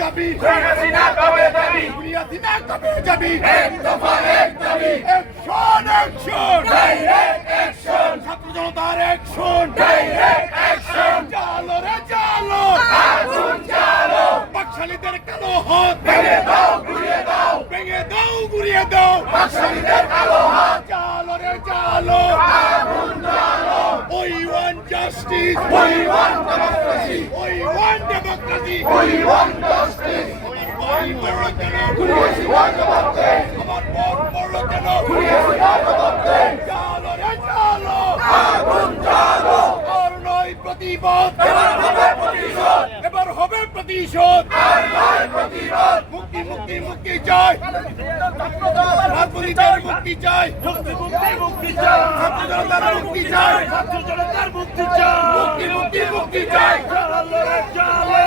দাবি। শেখ হাসিনা কবে যাবি খুনি হাসিনা কবে যাবি এক দফা এক দাবি। অ্যাকশন অ্যাকশন ডাইরেক্ট অ্যাকশন ছাত্র জনতার অ্যাকশন ডাইরেক্ট অ্যাকশন জালো রে জালো আগুন জ্বালো বাকশালীদের কালো হাত ভেঙে দাও ঘুরিয়ে দাও ভেঙে দাও গুড়িয়ে দাও বাকশালীদের কালো হাত জালো রে জালো আগুন জ্বালো we want justice We want democracy. We want democracy We want justice. খুনিয়াছি ভাগ্য ভাবতে আমার বড় বড় কেন খুনিয়াছি ভাগ্য ভাবতে জালো রে জালো আগুন জ্বালো আর নয় প্রতিবাদ এবার হবে প্রতিশোধ এবার হবে প্রতিশোধ আর নয় প্রতিবাদ মুক্তি মুক্তি মুক্তি চাই মুক্তি চাই মুক্তি মুক্তি মুক্তি চাই ছাত্র জনতার মুক্তি চাই ছাত্র জনতার মুক্তি চাই মুক্তি মুক্তি মুক্তি চাই চালো রে চালো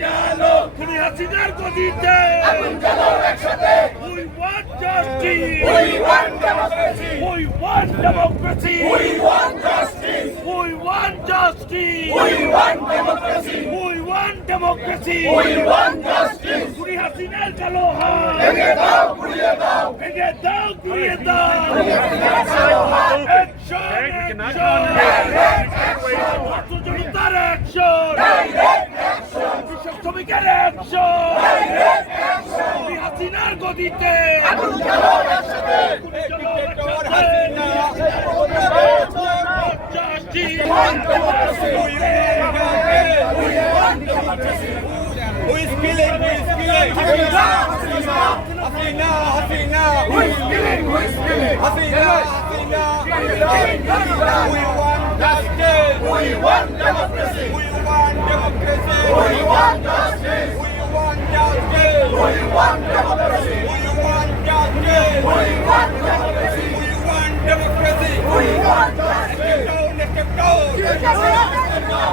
জালো খুনি হাসিনার গদিতে আগুন একসাথে. খুনি হাসিনার কালো হাত। ভেঙে দাও ঘুরিয়ে দাও। ভেঙে দাও ঘুরিয়ে দাও। Action, action. ছাত্র জনতার action. কৃষক শ্রমিকের action. হাসিনার গদিতে। Let's get down,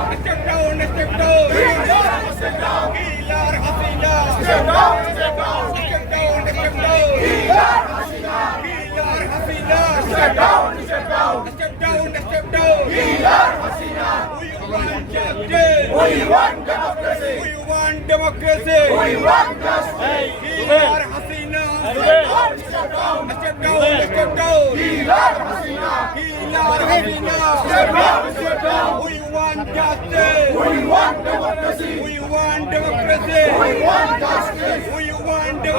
let's get down. Let's get down, let's get down. We want democracy. We want democracy. We want justice. We are Hasina. Step down. Step down. Step down. We are Hasina. We are Hasina. Step down. Step down. We want justice. We want democracy. We want democracy. We want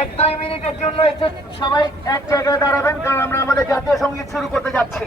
এক দুই মিনিটের জন্য একটু সবাই এক জায়গায় দাঁড়াবেন, কারণ আমরা আমাদের জাতীয় সংগীত শুরু করতে যাচ্ছি।